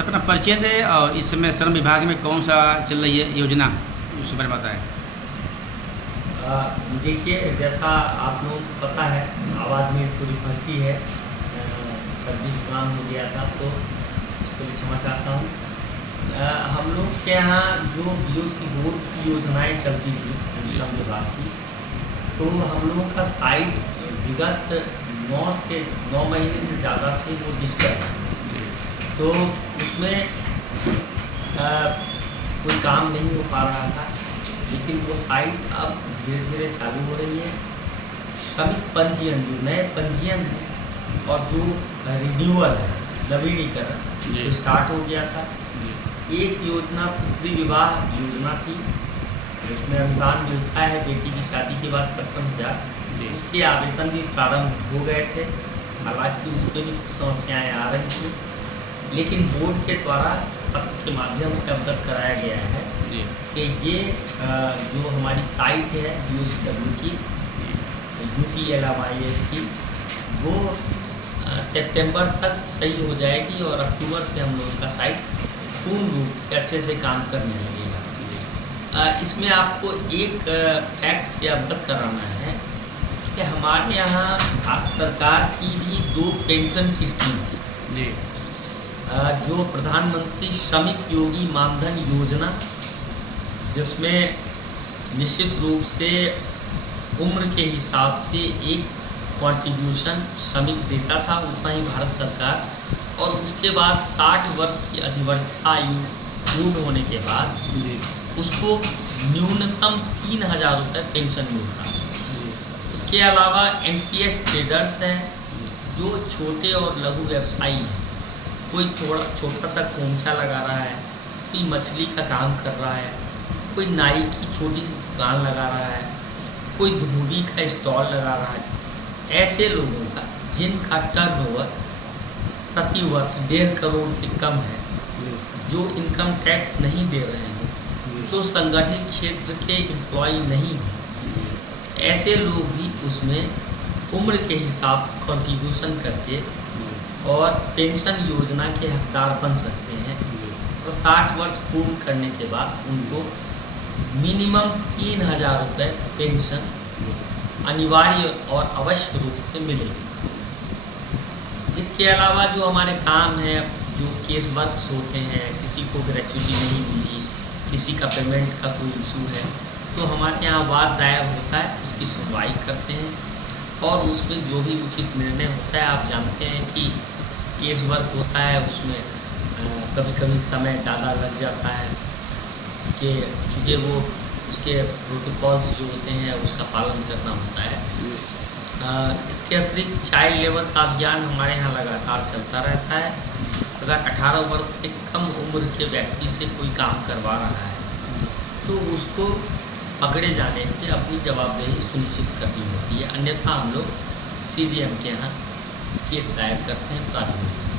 Sir अपना परिचय दें और इस समय श्रम विभाग में कौन सा चल रही है योजना, उसके बारे में बताएं। देखिए, जैसा आप लोगों को पता है, आवाज़ में थोड़ी फंसी है, सर्दी जुकाम हो गया था, तो उसके लिए क्षमा चाहता हूँ। हम लोग के यहाँ जो बीओसी बोर्ड की योजनाएं चलती थी श्रम विभाग की, तो हम लोगों का साइट विगत 9 महीने से ज़्यादा से वो डिस्टर्ब है, तो उसमें कोई काम नहीं हो पा रहा था। लेकिन वो साइट अब धीरे धीरे चालू हो रही है। श्रमिक पंजीयन, जो नए पंजीयन है और जो रिन्यूअल है, नवीनीकरण, स्टार्ट हो गया था। एक योजना पुत्री विवाह योजना थी, जिसमें अनुदान मिलता है बेटी की शादी के बाद 55,000। उसके आवेदन भी प्रारंभ हो गए थे, हालांकि उस पर भी कुछ समस्याएँ आ रही थी, लेकिन बोर्ड के द्वारा पत्र के माध्यम से अवगत कराया गया है कि ये जो हमारी साइट है UCW की, UPLMIS की, वो सितंबर तक सही हो जाएगी और अक्टूबर से हम लोगों का साइट पूर्ण रूप से अच्छे से काम करने लगेगा। इसमें आपको एक फैक्ट से अवगत कराना है कि हमारे यहाँ भारत सरकार की भी 2 पेंशन की स्कीम थी, जो प्रधानमंत्री श्रमिक योगी मानधन योजना, जिसमें निश्चित रूप से उम्र के हिसाब से एक कंट्रीब्यूशन श्रमिक देता था, उतना ही भारत सरकार, और उसके बाद 60 वर्ष की अधिवर्षता आयु पूर्ण होने के बाद उसको न्यूनतम 3,000 रुपये पेंशन मिलता है। उसके अलावा NPS ट्रेडर्स हैं, जो छोटे और लघु व्यवसायी हैं, कोई छोटा सा खोमचा लगा रहा है, कोई मछली का काम कर रहा है, कोई नाई की छोटी सी दुकान लगा रहा है, कोई धोबी का स्टॉल लगा रहा है, ऐसे लोगों का जिनका टर्नओवर प्रति वर्ष 1.5 करोड़ से कम है, जो इनकम टैक्स नहीं दे रहे हैं, जो संगठित क्षेत्र के एम्प्लॉय नहीं हैं, ऐसे लोग भी उसमें उम्र के हिसाब से कंट्रीब्यूशन करके और पेंशन योजना के हकदार बन सकते हैं। तो 60 वर्ष पूर्ण करने के बाद उनको मिनिमम 3,000 रुपये पेंशन अनिवार्य और अवश्य रूप से मिलेगी। इसके अलावा जो हमारे काम है, जो केस वर्क्स होते हैं, किसी को ग्रेच्युटी नहीं मिली, किसी का पेमेंट का कोई इशू है, तो हमारे यहाँ वाद दायर होता है, उसकी सुनवाई करते हैं और उसमें जो भी उचित निर्णय होता है, आप जानते हैं कि केस वर्क होता है, उसमें कभी कभी समय ज़्यादा लग जाता है कि चूँकि वो उसके प्रोटोकॉल्स जो होते हैं उसका पालन करना होता है। इसके अतिरिक्त चाइल्ड लेबर का अभियान हमारे यहाँ लगातार चलता रहता है। अगर 18 वर्ष से कम उम्र के व्यक्ति से कोई काम करवा रहा है तो उसको पकड़े जाने की अपनी जवाबदेही सुनिश्चित करनी होती है, अन्यथा हम लोग CGM के यहाँ केस दायर करते हैं प्राधिकरण।